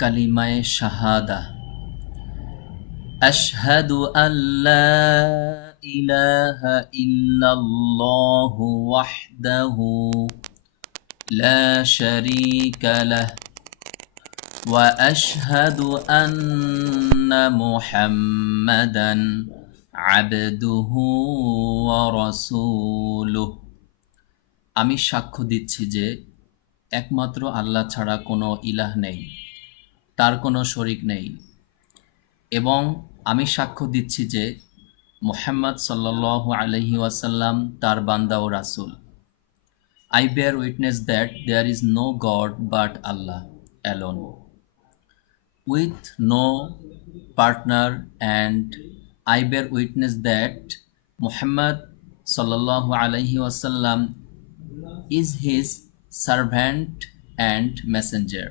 কালিমায়ে শাহাদা আশহাদু আল্লা ইলাহা ইল্লাল্লাহু ওয়াহদাহু লা শারীকা লাহু ওয়া আশহাদু আন্না মুহাম্মাদান আবদুহু ওয়া রাসূলুহু। আমি সাক্ষ্য দিচ্ছি যে একমাত্র আল্লাহ ছাড়া কোনো ইলাহ নেই, তার কোনো শরিক নেই, এবং আমি সাক্ষ্য দিচ্ছি যে মুহাম্মদ সাল্লাল্লাহু আলাইহি ওয়াসাল্লাম তার বান্দা ও রাসূল। I bear witness that there is no God but Allah alone, with no partner, and I bear witness that Muhammad sallallahu alaihi wasallam is his servant and messenger.